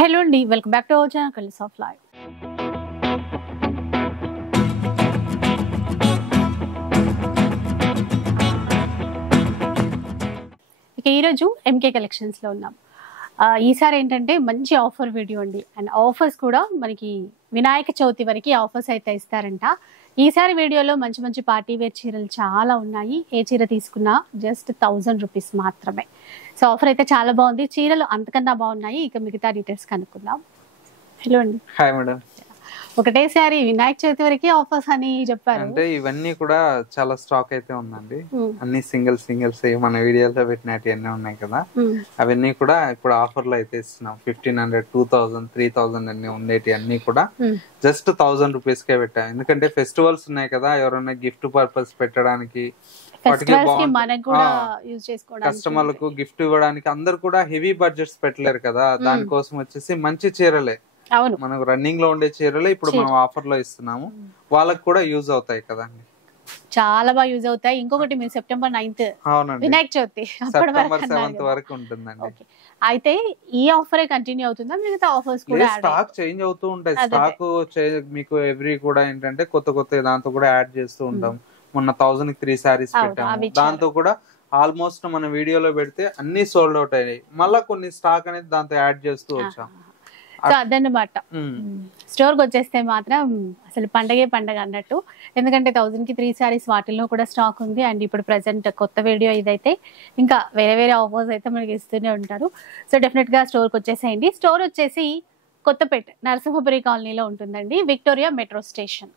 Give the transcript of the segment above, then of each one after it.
Hello అండి, welcome back to our channel colours of life. ఇక ఈరోజు ఎంకే కలెక్షన్స్లో ఉన్నాం. ఈసారి ఏంటంటే మంచి ఆఫర్ వీడియో అండి. అండ్ ఆఫర్స్ కూడా మనకి వినాయక చవితి వరకు ఆఫర్స్ అయితే ఇస్తారంట. ఈసారి వీడియోలో మంచి మంచి పార్టీ వేర్ చీరలు చాలా ఉన్నాయి. ఏ చీర తీసుకున్నా జస్ట్ 1000 రూపీస్ మాత్రమే. సో ఆఫర్ అయితే చాలా బాగుంది. చీరలు అంతకన్నా బాగున్నాయి. ఇక మిగతా డీటెయిల్స్ కనుక్కుందాం. హలో అండి. Hi madam. ఒకటేసారి వినాయక చవితి వరకు ఆఫర్స్ అని చెప్పారు. అంటే ఇవన్నీ కూడా చాలా స్టాక్ అయితే ఉందండి. అన్ని సింగిల్స్ మన వీడియోలో పెట్టినట్టు అన్నీ ఉన్నాయి కదా, అవన్నీ కూడా ఇప్పుడు ఆఫర్ లో అయితే ఇస్తున్నాం. 1500, 2000, 3000 అన్ని ఉండేటి అన్ని కూడా జస్ట్ 1000 రూపీస్ కే పెట్టాం. ఎందుకంటే ఫెస్టివల్స్ ఉన్నాయి కదా, ఎవరైనా గిఫ్ట్ పర్పస్ పెట్టడానికి, కస్టమర్లకు గిఫ్ట్ ఇవ్వడానికి, అందరు కూడా హెవీ బడ్జెట్స్ పెట్టలేరు కదా, దానికోసం వచ్చేసి మంచి చీరలే మనకు రన్నింగ్ లో ఉండే చీరలే ఇప్పుడు మనం ఆఫర్ లో ఇస్తున్నాము. వాళ్ళకి కూడా యూజ్ అవుతాయి కదండి, చాలా బాగా యూజ్ అవుతాయి. ఇంకొకటి మీరు September 9th Vinayaka Chavithi September 7th వరకు ఉంటుందండి. అయితే ఈ ఆఫరే కంటిన్యూ అవుతుందా, మిగతా ఆఫర్స్ కూడా స్టాక్ చేంజ్ అవుతూ ఉంటాయి. స్టాక్ మీకు ఎవ్రీ కూడా ఏంటంటే కొత్త దాంతో కూడా యాడ్ చేస్తూ ఉంటాం. మొన్న 1000 కి 3 సారీస్ పెట్టాము. దాంతో కూడా ఆల్మోస్ట్ మన వీడియోలో పెడితే అన్ని సోల్డ్ అవుట్ అయ్యాయి. మళ్ళా కొన్ని స్టాక్ అనేది దాంతో యాడ్ చేస్తూ వచ్చాం. సో అదన్నమాట. స్టోర్ కి వచ్చేస్తే మాత్రం అసలు పండగే పండగ అన్నట్టు. ఎందుకంటే 1000 కి 3 సారీస్ వాటిల్లో కూడా స్టాక్ ఉంది. అండ్ ఇప్పుడు ప్రెసెంట్ కొత్త వీడియో ఇదైతే ఇంకా వేరే ఆఫర్స్ అయితే మనకి ఇస్తూనే ఉంటారు. సో డెఫినెట్ గా స్టోర్ కి వచ్చేసేయండి. స్టోర్ వచ్చేసి కొత్తపేట నరసింహపురి కాలనీలో ఉంటుందండి, విక్టోరియా మెట్రో స్టేషన్.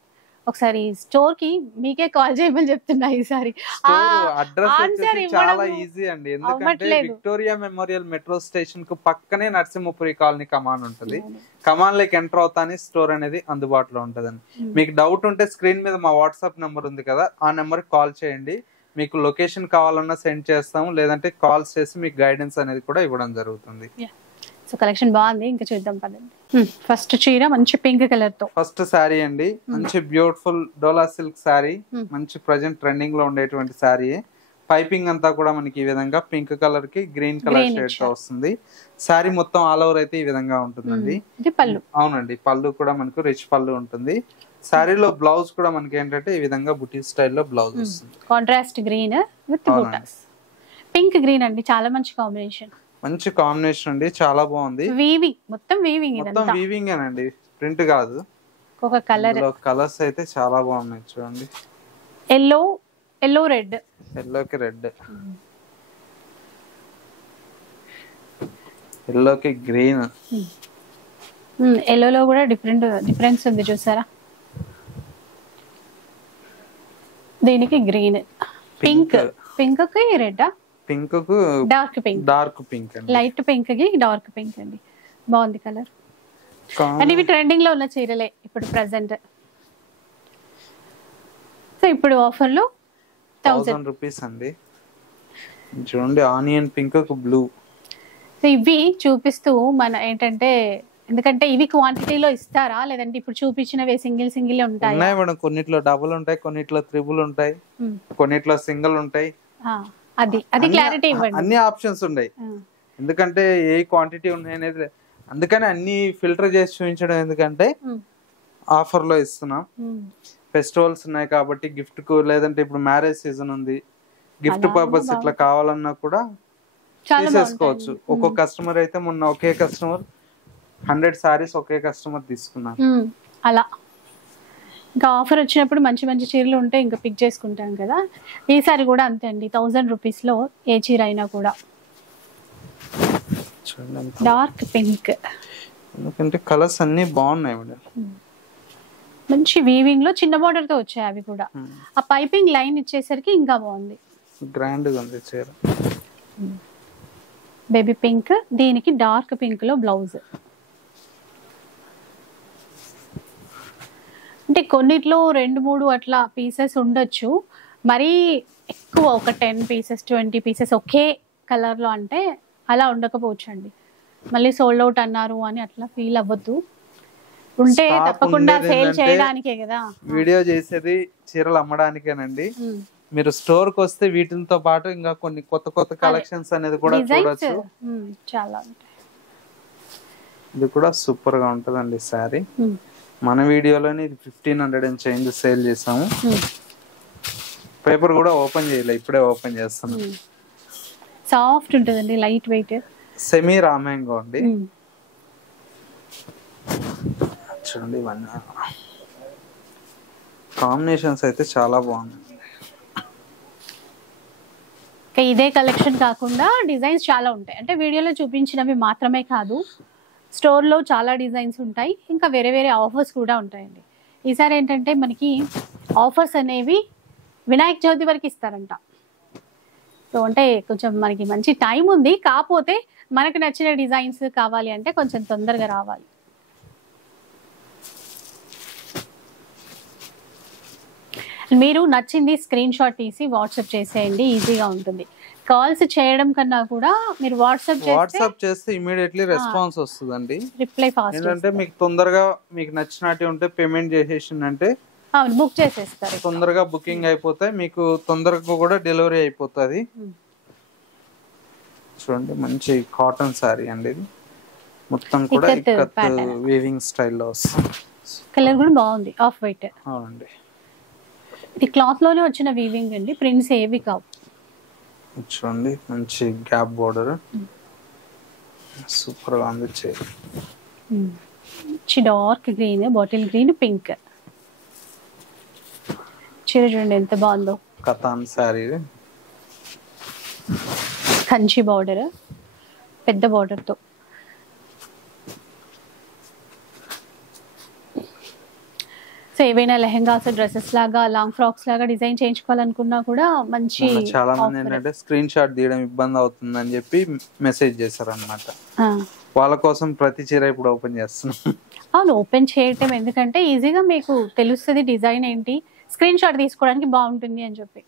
ఒకసారి స్టోర్ కి మీకే కాల్ చేయమని చెప్తున్నా. ఈసారి అడ్రస్ చాలా ఈజీ అండి. ఎందుకంటే విక్టోరియా మెమోరియల్ మెట్రో స్టేషన్ కు పక్కనే నరసింహపురి కాలనీ కమాన్ ఉంటుంది. కమాన్ లోకి ఎంటర్ అవుతానే స్టోర్ అనేది అందుబాటులో ఉంటదండి. మీకు డౌట్ ఉంటే స్క్రీన్ మీద మా వాట్సాప్ నెంబర్ ఉంది కదా, ఆ నెంబర్ కి కాల్ చేయండి. మీకు లొకేషన్ కావాలన్నా సెండ్ చేస్తాము, లేదంటే కాల్స్ చేసి మీకు గైడెన్స్ అనేది కూడా ఇవ్వడం జరుగుతుంది. సో కలెక్షన్ బాగుంది, ఇంకా చూద్దాం పదండి. ఫస్ట్ చీర మంచి పింక్ కలర్ తో ఫస్ట్ శారీ అండి. మంచి బ్యూటిఫుల్ డోలా సిల్క్ శారీ, మంచి ప్రజెంట్ ట్రెండింగ్ లో ఉండేటువంటి శారీ. పైపింగ్ అంతా కూడా మనకి ఈ విధంగా పింక్ కలర్ కి గ్రీన్ కలర్ షేడ్ తో వస్తుంది. శారీ మొత్తం ఆల్ ఓవర్ అయితే ఈ విధంగా ఉంటుందండి. పళ్ళు అవునండి, పళ్ళు కూడా మనకు రిచ్ పళ్ళు ఉంటుంది. శారీలో బ్లౌజ్ కూడా మనకి ఏంటంటే ఈ విధంగా బుటీ స్టైల్లో బ్లౌజ్ వస్తుంది. Contrast green with buttas. Pink green అండి, చాలా మంచి కాంబినేషన్. మంచి కాంబినేషన్ అండి, చాలా బాగుంది. వీవింగ్, మొత్తం వీవింగ్, మొత్తం వీవింగ్ ఏనండి, ప్రింట్ కాదు. ఒక కలర్, కలర్స్ అయితే చాలా బాగున్నాయి చూడండి. ఎల్లో రెడ్, ఎల్లోకి రెడ్, ఎల్లోకి గ్రీన్, ఎల్లోలో కూడా డిఫరెన్స్ ఉంది చూసారా. దీనికి గ్రీన్, పింక్ కి రెడ్, పింక్ కు డార్క్ పింక్, లైట్ పింక్ కి డార్క్ పింక్ అండి. బాగుంది కలర్. అండ్ ఇవి ట్రెండింగ్ లో ఉన్న చీరలే ఇప్పుడు ప్రెసెంట్. సో ఇప్పుడు ఆఫర్ లో 1000 రూపీస్ అండి. చూడండి, ఆనియన్ పింక్ కు బ్లూ. సో ఇవి చూపిస్తూ మన ఏంటంటే, ఎందుకంటే ఇవి క్వాంటిటీలో ఇస్తారా, లేదంటే ఇప్పుడు చూపించినవి సింగిల్ ఉంటాయి? ఉన్నాయి మేడం, కొన్నిట్లో డబుల్ ఉంటాయి, కొన్నిట్లో త్రిబుల్ ఉంటాయి, కొన్నిట్లో సింగిల్ ఉంటాయి. అది క్లారిటీ ఇవ్వండి. అన్ని ఆప్షన్స్ ఉన్నాయి. ఎందుకంటే ఏ క్వాంటిటీ ఉన్నాయి అనేది, అందుకని అన్ని ఫిల్టర్ చేసి చూపించడం. ఎందుకంటే ఆఫర్ లో ఇస్తున్నాం. ఫెస్టివల్స్ ఉన్నాయి కాబట్టి గిఫ్ట్ కు, లేదంటే ఇప్పుడు మ్యారేజ్ సీజన్ ఉంది, గిఫ్ట్ పర్పస్ ఇట్లా కావాలన్నా కూడా తీసేసుకోవచ్చు. ఒక్కొక్క కస్టమర్ అయితే మొన్న ఒకే కస్టమర్ 100 సారీస్ ఒకే కస్టమర్ తీసుకున్నారు. అలా ఇంకా ఆఫర్ వచ్చినప్పుడు మంచి మంచి చీరలు ఉంటే ఇంకా పిక్ చేసుకుంటాం కదా. ఈసారి కూడా అంతే అండి, 1000 రూపీస్ లో ఏ చీర అయినా కూడా. డార్క్ పింక్, ఎందుకంటే కలర్స్ అన్ని బాగున్నాయి మేడం. మంచి వీవింగ్ లో చిన్న బార్డర్ తో వచ్చాయి అవి కూడా. ఆ పైపింగ్ లైన్ ఇచ్చేసరికి ఇంకా బాగుంది, గ్రాండ్ గా ఉంది చీర. బేబీ పింక్, దీనికి డార్క్ పింక్ లో బ్లౌజ్. అంటే కొన్నిట్లో 2-3 అట్లా పీసెస్ ఉండొచ్చు, మరీ ఎక్కువ ఒక 10 పీసెస్ 20 పీసెస్ ఒకే కలర్ లో అంటే అలా ఉండకపోవచ్చు అండి. మళ్ళీ సోల్డ్ అవుట్ అన్నారు అని అట్లా ఫీల్ అవ్వద్దు. ఉంటే తప్పకుండా సేల్ చేయడానికే కదా వీడియో చేసేది, చీరలు అమ్మడానికేనండి. మీరు స్టోర్ కి వస్తే వీటితో పాటు ఇంకా కొన్ని కొత్త కలెక్షన్స్ అనేది కూడా చూడొచ్చు. చాలా ఉంటాయి. ఇది కూడా సూపర్ గా ఉంటదండి శారీ. మన వీడియోలోని 1500 అండ్ చేంజ్ సేల్ చేసాము. పేపర్ కూడా ఓపెన్ చేయలే, ఇప్పుడే ఓపెన్ చేస్తున్నాం. సాఫ్ట్ ఉంటుందండి, లైట్ వెయిట్, సెమీ రామ్యాంగో అండి. చూడండి ఇవన్నీ కాంబినేషన్స్ అయితే చాలా బాగుంది. ఇదే కలెక్షన్ కాకుండా డిజైన్స్ చాలా ఉంటాయి. అంటే వీడియోలో చూపించినవి మాత్రమే కాదు, స్టోర్లో చాలా డిజైన్స్ ఉంటాయి. ఇంకా వేరే వేరే ఆఫర్స్ కూడా ఉంటాయండి. ఈసారి ఏంటంటే మనకి ఆఫర్స్ అనేవి వినాయక చవితి వరకు ఇస్తారంట. సో అంటే కొంచెం మనకి మంచి టైం ఉంది. కాకపోతే మనకు నచ్చిన డిజైన్స్ కావాలి అంటే కొంచెం తొందరగా రావాలి. మీరు నచ్చింది స్క్రీన్ షాట్ తీసి వాట్సాప్ చేసేయండి, ఈజీగా ఉంటుంది. కాల్స్ చేయడం కన్నా కూడా మీరు వాట్సాప్ చేస్తే ఇమీడియట్లీ రెస్పాన్స్ వస్తుందండి, రిప్లై ఫాస్ట్. ఏంటంటే మీకు తొందరగా మీకు నచ్చినట్టు ఉంటే పేమెంట్ చేసేసిందంటే బుక్ చేసేస్తారు, తొందరగా బుకింగ్ అయిపోతాయి, మీకు తొందరగా కూడా డెలివరీ అయిపోతుంది. చూడండి మంచి కాటన్ సారీ అండి, ఇది మొత్తం కూడా వీవింగ్ స్టైల్లో వస్తుంది. కలర్ కూడా బాగుంది, ఆఫ్ వైట్. అవునండి, ఇది క్లాత్ లోనే వచ్చిన వీవింగ్ అండి, ప్రింట్స్ ఏవి కావు. చూడండి మంచి గ్యాప్ బోర్డర్, సూపర్ గా ఉంది. Dark green, bottle green, pink చీర చూడండి ఎంత బాగుందో. కతాన్ సారీ, కంచి బార్డర్, పెద్ద బార్డర్ తో. సో ఏవైనా లెహెంగాస్, డ్రెస్సెస్ లాగా, లాంగ్ ఫ్రాక్స్ లాగా డిజైన్ చేయించుకోవాలనుకున్నా కూడా మంచి. చాలా మంది ఏంటంటే స్క్రీన్ షాట్ తీయడం ఇబ్బంది అవుతుంది అని చెప్పి మెసేజ్ చేశారు అనమాట. వాళ్ళ కోసం ప్రతి చీర ఇప్పుడు ఓపెన్ చేస్తున్నాం. అవును, ఓపెన్ చేయటం ఎందుకంటే ఈజీగా మీకు తెలుస్తుంది డిజైన్ ఏంటి, స్క్రీన్ షాట్ తీసుకోవడానికి బాగుంటుంది అని చెప్పి.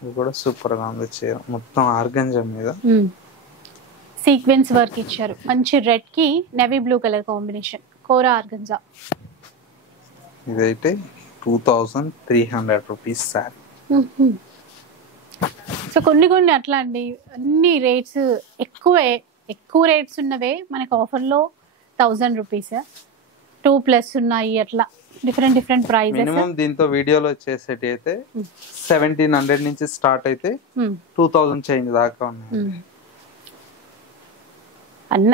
ఇది కూడా సూపర్ గా ఉంది చీర, మొత్తం ఆర్గంజా మీద సీక్వెన్స్ వర్క్ ఇచ్చారు. మంచి రెడ్ కి నేవీ బ్లూ కలర్ కాంబినేషన్, కోరా ఆర్గంజా. ఇదైతే 2300 రూపీస్ సారీ. సో కొన్ని కొన్ని అట్లా అండి, అన్ని రేట్స్ ఎక్కువ రేట్స్ ఉన్నవే మనకు ఆఫర్లో 1000 రూపీస్, 2+ ఉన్నాయి, అట్లా డిఫరెంట్ ప్రైజెస్. మినిమం దీంతో వీడియోలో చేసేటి అయితే 1700 నుంచి స్టార్ట్ అయితే 2000 చేంజ్ దాకా ఉన్నాయి.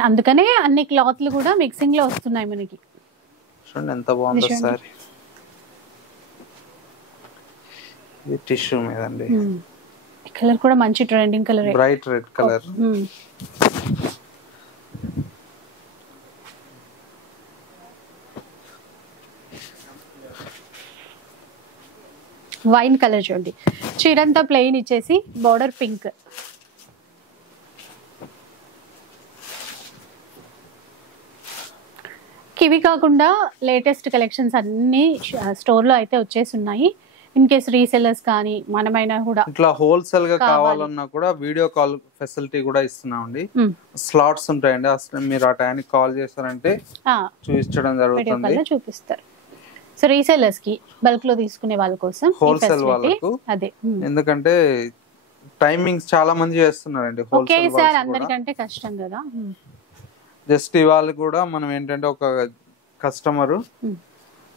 అందుకనే అన్ని క్లాత్లు కూడా మిక్సింగ్ లో వస్తున్నాయి మనకి. చూడండి ఎంత బాగుందో సారీ, ఇది టిష్యూ మీద అండి. కలర్ కూడా మంచి trending colour, bright red colour. Wine colour చూడండి, చీరంతా ప్లెయిన్ ఇచ్చేసి బార్డర్ పింక్. ఇవి కాకుండా లేటెస్ట్ కలెక్షన్స్ అన్ని స్టోర్ లో అయితే వచ్చేసి ఉన్నాయి. ఇన్ కేస్ రీసెల్లర్స్ కానీ మనమైనా కూడా ఇట్లా హోల్సేల్ గా కావాలన్నా కూడా వీడియో కాల్ ఫెసిలిటీ కూడా ఇస్తున్నామండి. స్లాట్స్ ఉంటాయండి, అసలు మీరు ఆ టైంకి కాల్ చేస్తారంటే చూపించడం జరుగుతుంది, చూపిస్తారు. సో రీసెల్లర్స్ కి, బల్క్ లో తీసుకునే వాళ్ళ కోసం, హోల్సేల్ వాళ్ళకు అదే. ఎందుకంటే టైమింగ్స్ చాలా మంది చేస్తున్నారండి హోల్సేల్ సార్, అందరికంటే కష్టం కదా. జస్ట్ ఇవాళ కూడా మనం ఏంటంటే ఒక కస్టమర్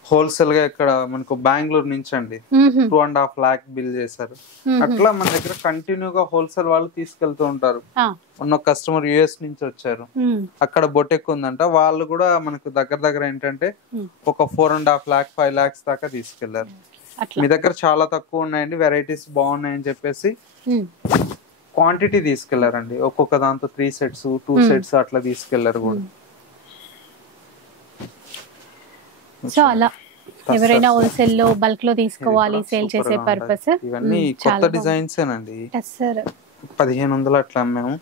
హోల్సేల్ గా ఇక్కడ మనకు బెంగళూరు నుంచి అండి 2.5 lakh బిల్ చేశారు. అట్లా మన దగ్గర కంటిన్యూగా హోల్సేల్ వాళ్ళు తీసుకెళ్తూ ఉంటారు. ఉన్న కస్టమర్ యుఎస్ నుంచి వచ్చారు, అక్కడ బొటెక్ ఉందంట, వాళ్ళు కూడా మనకు దగ్గర ఏంటంటే ఒక 4.5 lakh 5 lakhs దాకా తీసుకెళ్లారు. మీ దగ్గర చాలా తక్కువ ఉన్నాయండి, వెరైటీస్ బాగున్నాయని చెప్పేసి క్వాంటిటీ తీసుకెళ్లారండి. ఒక్కొక్క దాంతో 3 sets 2 sets అట్లా తీసుకెళ్లారు కూడా. సో అలా ఎవరైనా హోల్సేల్ లో బల్క్ లో తీసుకోవాలి, సేల్ చేసే పర్పస్. ఇవన్నీ కొత్త డిజైన్స్ ఏనండి, 1500 అట్లా అమ్మాము.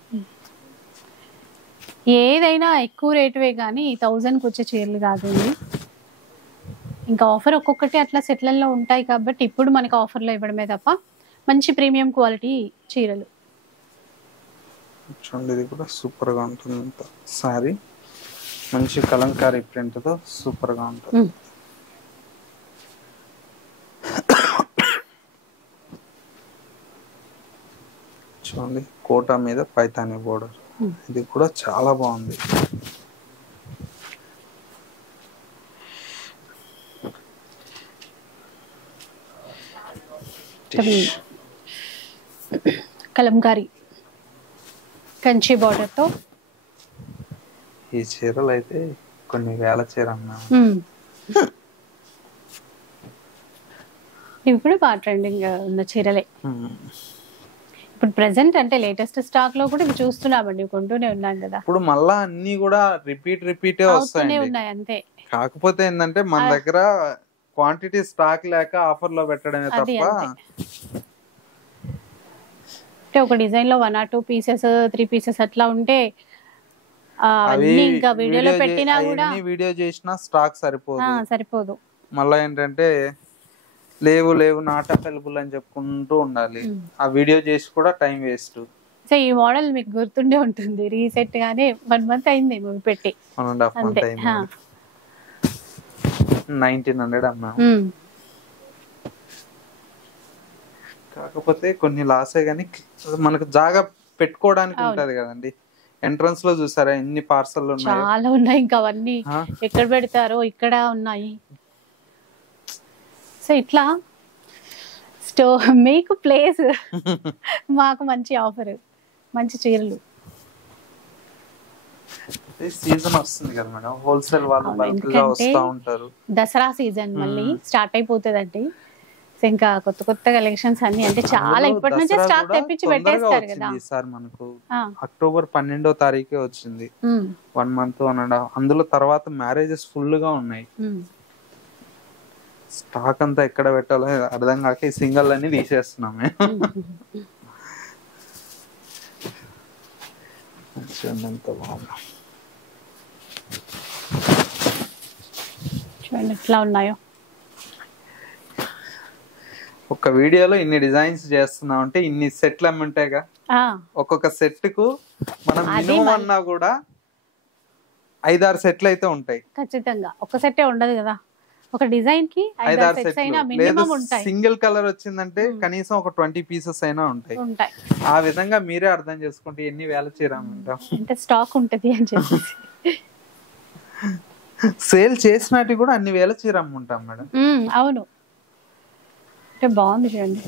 ఏదైనా ఎక్కువ రేటువే కానీ 1000కి వచ్చే చీరలు కాదండి. ఇంకా ఆఫర్ ఒక్కొక్కటి అట్లా సెట్లలో ఉంటాయి కాబట్టి ఇప్పుడు మనకి ఆఫర్లో ఇవ్వడమే తప్ప మంచి ప్రీమియం క్వాలిటీ చీరలు. చూడండి ఇది కూడా సూపర్ గా ఉంటుంది సారీ, మంచి కలంకారీ ప్రింట్ తో సూపర్ గా ఉంటుంది. చూడండి కోటా మీద పైతాని బోర్డర్, ఇది కూడా చాలా బాగుంది. కలంకారీ కంచి బార్డర్ తో. ఈ చీరలు అయితే కొన్ని వేల చీర అన్నా. ఇవి కూడా బాగా ట్రెండింగ్ ఉన్న చీరలే. ఇప్పుడు ప్రెసెంట్ అంటే లేటెస్ట్ స్టాక్ లో కూడా ఇవి చూస్తున్నామండి, కొంటూనే ఉన్నాం కదా. ఇప్పుడు మళ్ళా అన్ని కూడా రిపీటే అవుతూనే ఉన్నాయి అంతే. కాకపోతే ఏంటంటే మన దగ్గర క్వాంటిటీ స్టాక్ లేక ఆఫర్ లో పెట్టడమే తప్ప. అంటే ఒక డిజైన్ లో 1 or 2 pieces 3 pieces అట్లా ఉంటే అన్ని ఇంకా వీడియోలో పెట్టినా కూడా వీడియో చేసినా స్టాక్ సరిపోదు. మళ్ళా ఏంటంటే లేవు నాట్ అవైలబుల్ అని చెప్పుకుంటూ ఉండాలి. ఆ వీడియో చేసి కూడా టైం వేస్ట్. సో ఈ మోడల్ మీకు గుర్తుండే ఉంటుంది, రీసెంట్ గానే 1 month అయింది మూవీ పెట్టి. 1.5 month అయింది. 1900 అన్నా. కాకపోతే కొన్ని లాసే గానీ మనకు జాగా పెట్టుకోవడానికి ఉంటది కదండి. ఎంట్రన్స్ లో చూసారా ఎన్ని పార్సల్ ఉన్నాయి, చాలా ఉన్నాయి. ఇంకా అవన్నీ ఎక్కడ పెడతారో ఇక్కడ ఉన్నాయి. సో ఇట్లా మీకు ప్లేస్ మాకు మంచి ఆఫర్, మంచి చీరలు. సీజన్ వస్తుంది కదా మేడం, హోల్సేల్ వాళ్ళు బల్క్ గా వస్తా ఉంటారు. దసరా సీజన్ మళ్ళీ స్టార్ట్ అయిపోతుందండి. ఇంకా కొత్త కలెక్షన్స్ అన్ని అంటే చాలా ఇప్పటి నుంచే స్టాక్ తెప్పించి పెట్టేస్తారు కదా. సార్ మనకు అక్టోబర్ 12వ తారీఖే వచ్చింది. 1 month 1.5. అందులో తర్వాత మ్యారేజెస్ ఫుల్ గా ఉన్నాయి. స్టాక్ అంతా ఎక్కడ పెట్టాలో అర్థం కాక ఈ సింగల్ అన్ని తీసేస్తున్నాం మేము. చూడండి ఎట్లా ఉన్నాయో. ఒక వీడియోలో ఇన్ని డిజైన్స్ చేస్తున్నాం అంటే ఇన్ని సెట్లు అమ్ముంటాయిగా. ఒక్కొక్క సెట్ కు మనం మినిమం అన్నా కూడా 5-6 సెట్లు అయితే ఉంటాయి ఖచ్చితంగా. ఒక సెట్టే ఉండదు కదా, ఒక డిజైన్ కి 5-6 సెట్స్ అయినా మినిమం ఉంటాయి. సింగిల్ కలర్ వచ్చిందంటే కనీసం ఒక 20 pieces అయినా ఉంటాయి. ఆ విధంగా మీరే అర్థం చేసుకుంటే ఎన్ని వేల చీర అమ్ముంటాం, అంటే స్టాక్ ఉంటది అని చెప్పి. సేల్ చేసినట్టు కూడా అన్ని వేల చీర అమ్ముంటాం మేడం. అవును, అంటే బాగుంది చూడండి.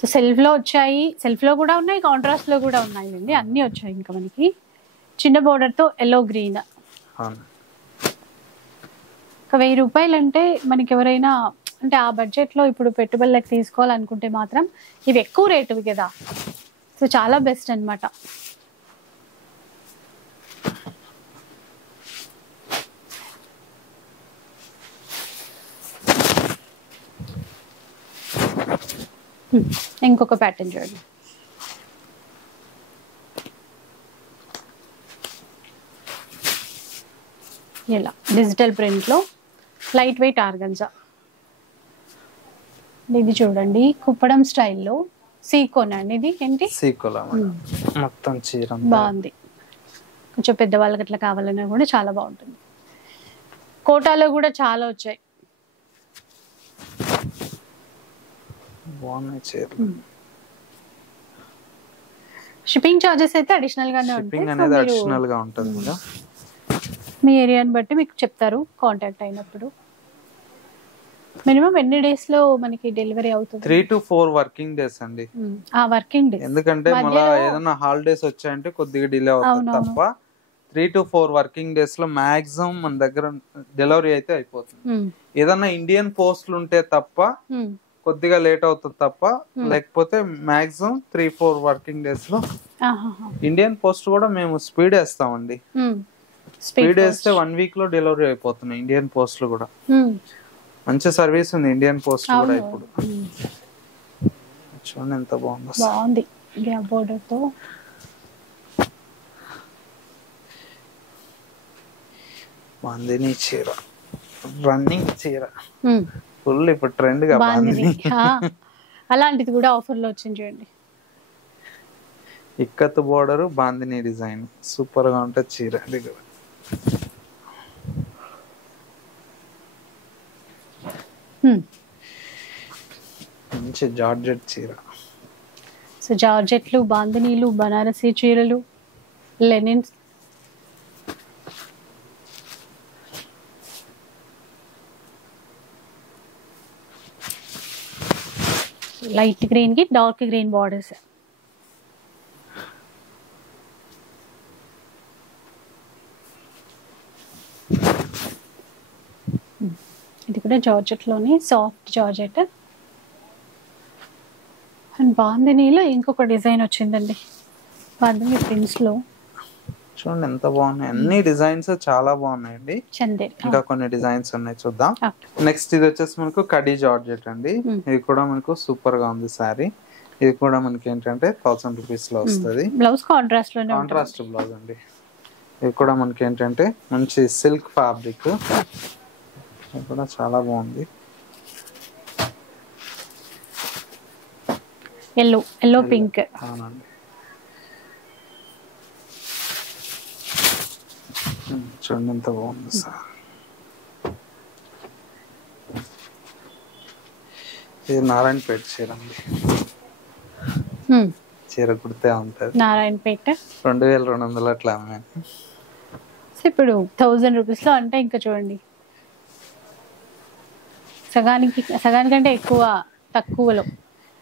సో సెల్ఫ్ లో వచ్చాయి, సెల్ఫ్ లో కూడా ఉన్నాయి, కాంట్రాస్ట్ లో కూడా ఉన్నాయి అండి, అన్ని వచ్చాయి. ఇంకా మనకి చిన్న బోర్డర్ తో ఎల్లో గ్రీన్. ఒక 1000 రూపాయలు అంటే మనకి ఎవరైనా అంటే ఆ బడ్జెట్ లో ఇప్పుడు పెట్టుబడులకు తీసుకోవాలనుకుంటే మాత్రం ఇవి ఎక్కువ రేటువి కదా. సో చాలా బెస్ట్ అన్నమాట. ఇంకొక ప్యాటర్న్ చూడండి. ఇలా డిజిటల్ ప్రింట్ లో లైట్ వెయిట్ ఆర్గంజా. ఇది చూడండి కుప్పడం స్టైల్లో సీకోన్ అండి. ఇది ఏంటి సీకోలా మొత్తం చీర బాగుంది. కొంచెం పెద్దవాళ్ళకి అట్లా కావాలన్నా కూడా చాలా బాగుంటుంది. కోటాలో కూడా చాలా వచ్చాయి. షిప్పింగ్ చార్జెస్ అయితే అడిషనల్ గానే ఉంటుంది. మీ ఏరియాని బట్టి మీకు చెప్తారు కాంటాక్ట్ అయినప్పుడు. మినిమం ఎన్ని డేస్ లో మనకి డెలివరీ అవుతుంది? 3 to 4 వర్కింగ్ డేస్ అండి. ఆ వర్కింగ్ డేస్, ఎందుకంటే మళ్ళీ ఏదైనా హాలిడేస్ వచ్చాయంటే కొద్దిగా డిలే అవుతుంది తప్ప 3 to 4 వర్కింగ్ డేస్ లో మాక్సిమం మన దగ్గర డెలివరీ అయితే అయిపోతుంది. ఏదన్నా ఇండియన్ పోస్టులు ఉంటే తప్ప కొద్దిగా లేట్ అవుతుంది తప్ప, లేకపోతే మాక్సిమం 3-4 వర్కింగ్ డేస్ లో. ఇండియన్ పోస్ట్ కూడా మేము స్పీడ్ వేస్తామండి. స్పీడ్ వేస్తే 1 week లో డెలివరీ అయిపోతున్నాయి ఇండియన్ పోస్ట్ లో కూడా. మంచి సర్వీస్ ఉంది ఇండియన్ పోస్ట్ కూడా. ఇప్పుడు చూడండి ఎంత బాగుంది గ్యాప్ బోర్డర్ తో. బాందిని చీర, రన్నింగ్ చీర ఫుల్ ఇప్పుడు ట్రెండ్ గా బాందిని. అలాంటిది కూడా ఆఫర్ లో వచ్చింది చూడండి. Ikat border bandhani design super గా ఉంటుంది చీర. మంచి జార్జెట్ చీర. సో జార్జెట్లు, బాందినీలు, బనారసీ చీరలు, లెనిన్స్ లైట్ గ్రీన్ కి డార్క్ గ్రీన్ బార్డర్స్. ఇది కూడా జార్జెట్ లోనే సాఫ్ట్ జార్జెట్. అండ్ బాందినీలో ఇంకొక డిజైన్ వచ్చిందండి, బాందిని ప్రింట్స్ లో. చూడండి ఎంత బాగున్నాయి, అన్ని డిజైన్స్ చాలా బాగున్నాయండి. చందేరి ఇంకా కొన్ని డిజైన్స్ ఉన్నాయి, చూద్దాం. నెక్స్ట్ ఇది వచ్చేసి మనకు కడీ జార్జెట్ అండి. ఇది కూడా మనకు సూపర్ గా ఉంది సారీ. ఇది కూడా మనకి ఏంటంటే 1000 రూపీస్ లో వస్తుంది. బ్లౌజ్ కాంట్రాస్ట్ లోనే కాంట్రాస్ట్ బ్లౌజ్ అండి. ఇది కూడా మనకి ఏంటంటే మంచి సిల్క్ ఫ్యాబ్రిక్, ఇది కూడా చాలా బాగుంది. Yellow pink. అవునండి, చూడండి ఎంత బాగుంది సార్. ఇది నారాయణపేట చీర అండి. చీర కుడితే ఉంటది, నారాయణపేట 2200 అట్లా అమ్మాను. ఇప్పుడు 1000 రూపీస్ లో అంటే ఇంకా చూడండి, సగానికంటే ఎక్కువ తక్కువలో.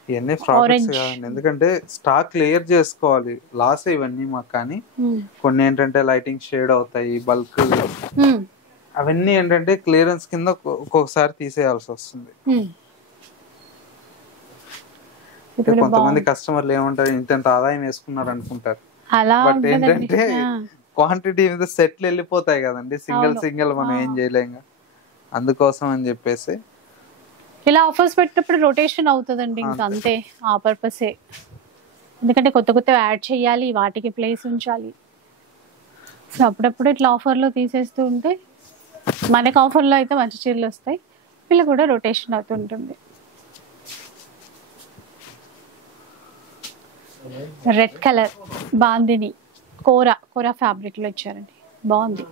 ఇవన్నీ ప్రాఫిట్స్ కాదండి, ఎందుకంటే స్టాక్ క్లియర్ చేసుకోవాలి, లాస్ ఇవన్నీ మాకు. కానీ కొన్ని ఏంటంటే లైటింగ్ షేడ్ అవుతాయి, బల్క్ అవన్నీ ఏంటంటే క్లియరెన్స్ కింద ఒక్కొక్కసారి తీసేయాల్సి వస్తుంది. కొంతమంది కస్టమర్లు ఏమంటారు, ఇంత ఆదాయం వేసుకున్నారు అనుకుంటారు. బట్ ఏంటంటే క్వాంటిటీ మీద సెట్లు వెళ్ళిపోతాయి కదండి, సింగిల్ మనం ఏం చేయలేం. అందుకోసం అని చెప్పేసి ఇలా ఆఫర్స్ పెట్టినప్పుడు రొటేషన్ అవుతుందండి, ఇంకా అంతే, ఆ పర్పసే. ఎందుకంటే కొత్త యాడ్ చేయాలి, వాటికి ప్లేస్ ఉంచాలి. సో అప్పుడప్పుడు ఇట్లా ఆఫర్లో తీసేస్తూ ఉంటే మనకి ఆఫర్లో అయితే మంచి చీరలు వస్తాయి, వీళ్ళు కూడా రొటేషన్ అవుతుంటుంది. రెడ్ కలర్ బాందిని కోరా ఫ్యాబ్రిక్ లో ఇచ్చారండి, బాగుంది.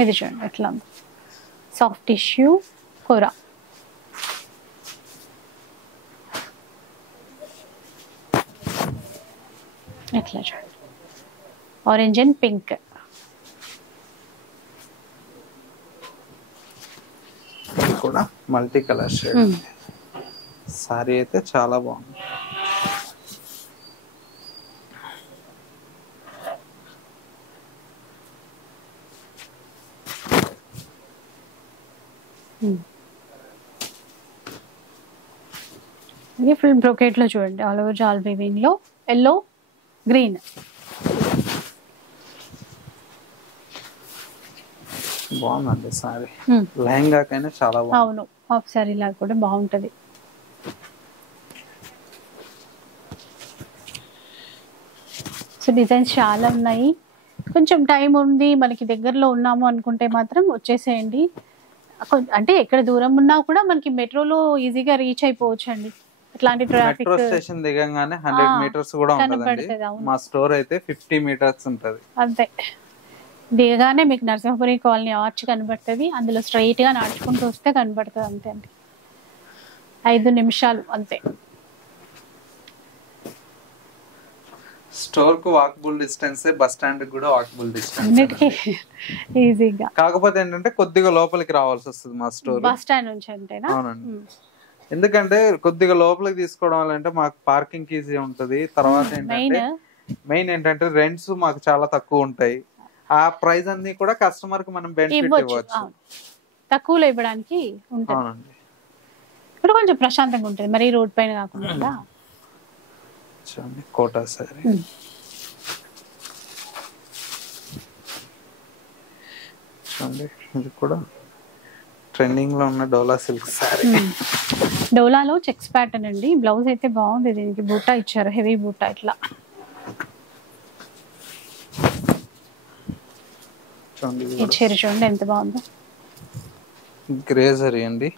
ఇది చూడండి ఎట్లా సాఫ్ట్ టిష్యూ కోరా. ఎట్లా చూడండి ఆరెంజ్ అండ్ పింక్. కూడా మల్టీ కలర్ షేడ్. సారీ అయితే చాలా బాగుంది. ఇది ఫుల్ బ్రోకెట్ లో చూడండి, ఆల్ ఓవర్ జాల్ వీవింగ్ లో ఎల్లో గ్రీన్. బాగుందండి సారీ, లెహంగా కైనా చాలా బాగుంది. అవును, హాఫ్ సారీ లాగా కూడా బాగుంటది. సో డిజైన్స్ చాలా ఉన్నాయి, కొంచెం టైం ఉంది, మనకి దగ్గరలో ఉన్నాము అనుకుంటే మాత్రం వచ్చేసేయండి. అంటే ఎక్కడ దూరం ఉన్నా కూడా మనకి మెట్రోలో ఈజీగా రీచ్ అయిపోవచ్చు అండి. ఇట్లాంటి ట్రాఫిక్ మెట్రో స్టేషన్ దిగంగానే 100 మీటర్స్ కూడా ఉంటదండి. మా స్టోర్ అయితే 50 మీటర్స్ ఉంటది. అంతే, దిగగానే మీకు నరసింహపురి కాలనీ ఆర్చ్ కనబడుతుంది, అందులో స్ట్రైట్ గా నడుచుకుంటూ వస్తే కనబడుతుంది. అంతే అండి, 5 నిమిషాలు అంతే. స్టోర్ కు వాకబుల్ డిస్టెన్స్, బస్ స్టాండ్ కూడా వాకబుల్ డిస్టెన్స్, అన్నిటికీ ఈజీగా. కాకపోతే ఏంటంటే కొద్దిగా లోపలికి రావాల్సి వస్తుంది మా స్టోర్, బస్ స్టాండ్ నుంచి. అంతేనా? అవునండి, ఎందుకంటే కొద్దిగా లోపలికి తీసుకోవడం వల్ల అంటే మాకు పార్కింగ్ ఈజీ ఉంటది. తర్వాత ఏంటంటే మెయిన్ ఏంటంటే రెంట్స్ మాకు చాలా తక్కువ ఉంటాయి. ఆ ప్రైస్ అన్ని కూడా కస్టమర్ కి మనం బెనిఫిట్ ఇవ్వచ్చు, తక్కువలో ఇవ్వడానికి ఉంటుంది. అవునండి, ఇప్పుడు కొంచెం ప్రశాంతంగా ఉంటుంది, మరి రోడ్ పైన కాకుండా. చూడండి కోటా సారీ, చూడండి ఇది కూడా ట్రెండింగ్ లో ఉన్న డోలా సిల్క్ సారీ. డోలాలో చెక్స్ ప్యాటర్న్ అండి, బ్లౌజ్ అయితే బాగుంది, దీనికి బూటా ఇచ్చారు, హెవీ బూటా. ఇట్లా ఇచ్చారు, చూడండి ఎంత బాగుందో. గ్రేజరీ అండి,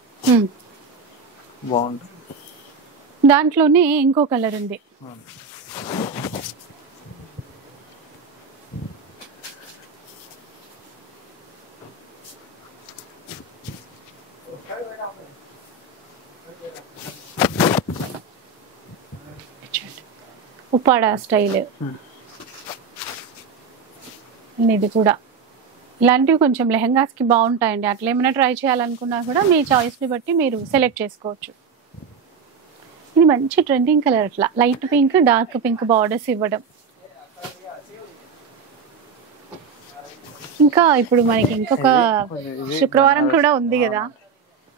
బాగుంది. దాంట్లోనే ఇంకో కలర్ ఉంది, ఉప్పాడ స్టైల్. ఇది కూడా ఇలాంటివి కొంచెం లెహంగాస్ కి బాగుంటాయండి. అట్లా ఏమైనా ట్రై చేయాలనుకున్నా కూడా మీ చాయిస్ ని బట్టి మీరు సెలెక్ట్ చేసుకోవచ్చు. ఇది మంచి ట్రెండింగ్ కలర్, అట్లా light pink dark pink borders ఇవ్వడం. ఇంకా ఇప్పుడు మనకి ఇంకొక శుక్రవారం కూడా ఉంది కదా,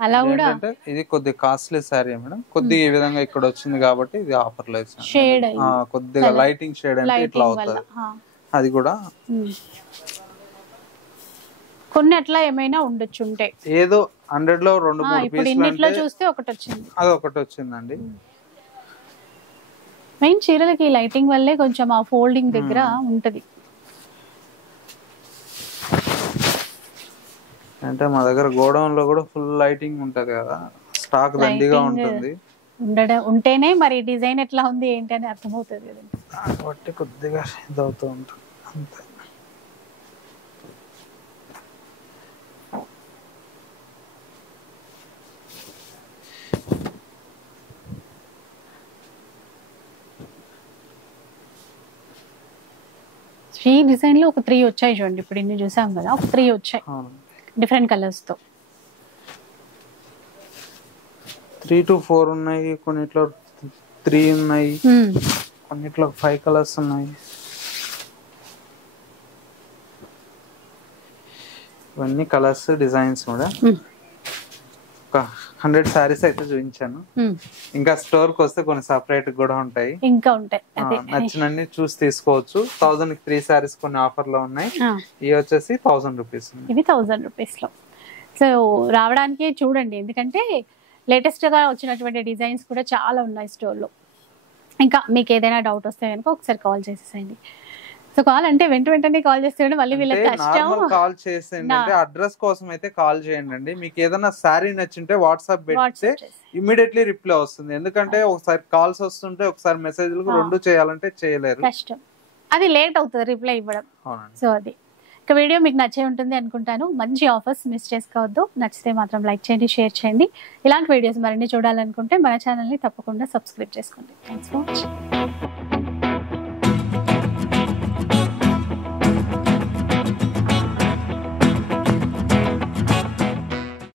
అలా కూడా ఇది కొద్దిగా కాస్ట్లీ సారీ మేడం. కొద్దిగా ఈ విధంగా ఇక్కడ వచ్చింది కాబట్టి ఇది ఆఫర్ లో ఇస్తాను. షేడ్ కొద్దిగా లైటింగ్ షేడ్ అంటే ఇట్లా అవుతుంది. అది కూడా కొన్ని అట్లా ఏమైనా ఉండొచ్చు ఉంటే ఏదో 100 లో 2-3 ఇప్పుడు ఇన్నిట్లో చూస్తే ఒకటి వచ్చింది, అది ఒకటి వచ్చిందండి. మెయిన్ చీరలకి లైటింగ్ వల్లే కొంచెం ఆ ఫోల్డింగ్ దగ్గర ఉంటది. అంటే మా దగ్గర గోడౌన్ లో కూడా ఫుల్ లైటింగ్ ఉంటది కదా, స్టాక్ దండిగా ఉంటుంది. ఉంటేనే మరి డిజైన్ ఎట్లా ఉంది ఏంటి అని అర్థమవుతుంది కదండి. కాబట్టి కొద్దిగా ఇది అవుతూ ఉంటుంది అంతే. ఈ డిజైన్ లో ఒక 3 వచ్చాయి చూడండి. ఇప్పుడు ఇన్ని చూసాం కదా, ఒక 3 వచ్చాయి డిఫరెంట్ కలర్స్ తో. 3 to 4 ఉన్నాయి, కొన్నిట్లో 3 ఉన్నాయి, కొన్నిట్లో 5 కలర్స్ ఉన్నాయి. ఇవన్నీ కలర్స్ డిజైన్స్ కూడా. ఒక 100 సారీస్ అయితే చూపించాను. ఇంకా స్టోర్ కి వస్తే కొన్ని సెపరేట్ కూడా ఉంటాయి, ఇంకా ఉంటాయి. నచ్చినన్ని చూసి తీసుకోవచ్చు. 1000 కి 3 సారీస్ కొన్ని ఆఫర్ లో ఉన్నాయి. ఇవి వచ్చేసి 1000 రూపీస్. ఇవి 1000 రూపీస్ లో. సో రావడానికి చూడండి, ఎందుకంటే లేటెస్ట్ గా వచ్చినటువంటి డిజైన్స్ కూడా చాలా ఉన్నాయి స్టోర్ లో. ఇంకా మీకు ఏదైనా డౌట్ వస్తే కనుక ఒకసారి కాల్ చేసేసేయండి. సో కాల్ అంటే వెంటనే కాల్ చేస్తే మళ్ళీ వీళ్ళకి కష్టం. కాల్ చేసేయండి, అడ్రస్ కోసం అయితే కాల్ చేయండి. మీకు ఏదైనా సారీ నచ్చింటే వాట్సాప్ పెడితే ఇమ్మీడియట్లీ రిప్లై వస్తుంది. ఎందుకంటే ఒకసారి కాల్స్ వస్తుంటే ఒకసారి మెసేజ్లు 2 చేయాలంటే చేయలేరు, కష్టం. అది లేట్ అవుతుంది రిప్లై ఇవ్వడం. సో అది ఇక వీడియో మీకు నచ్చే ఉంటుంది అనుకుంటాను. మంచి ఆఫర్స్ మిస్ చేసుకోవద్దు. నచ్చితే మాత్రం లైక్ చేయండి, షేర్ చేయండి. ఇలాంటి వీడియోస్ మరిన్ని చూడాలనుకుంటే మన ఛానల్ని తప్పకుండా సబ్స్క్రైబ్ చేసుకోండి. Thanks for watching.